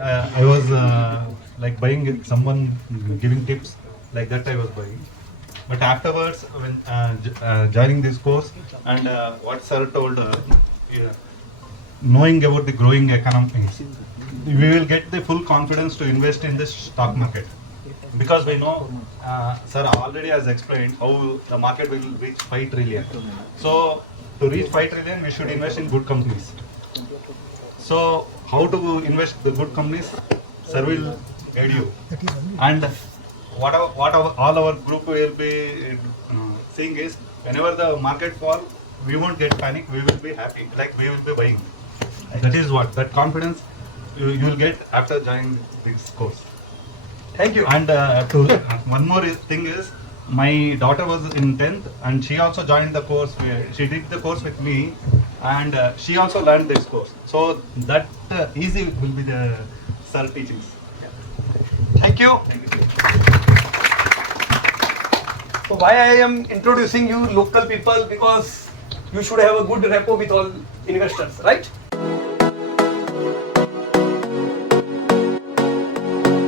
I was like buying someone giving tips like that I was buying. But afterwards, when joining this course and what sir told, yeah, knowing about the growing economies, we will get the full confidence to invest in this stock market. Because we know, sir already has explained how the market will reach 5 trillion. So to reach 5 trillion, we should invest in good companies. So how to invest the good companies? Sir will guide you. And all our group will be seeing is whenever the market fall, we won't get panic. We will be happy. Like we will be buying. That is what that confidence you will get after joining this course. Thank you. And one more thing is, my daughter was in 10th and she also joined the course. She did the course with me and she also learned this course. So that easy will be the sir teachings. Thank you. So why I am introducing you local people, because you should have a good rapport with all investors, right?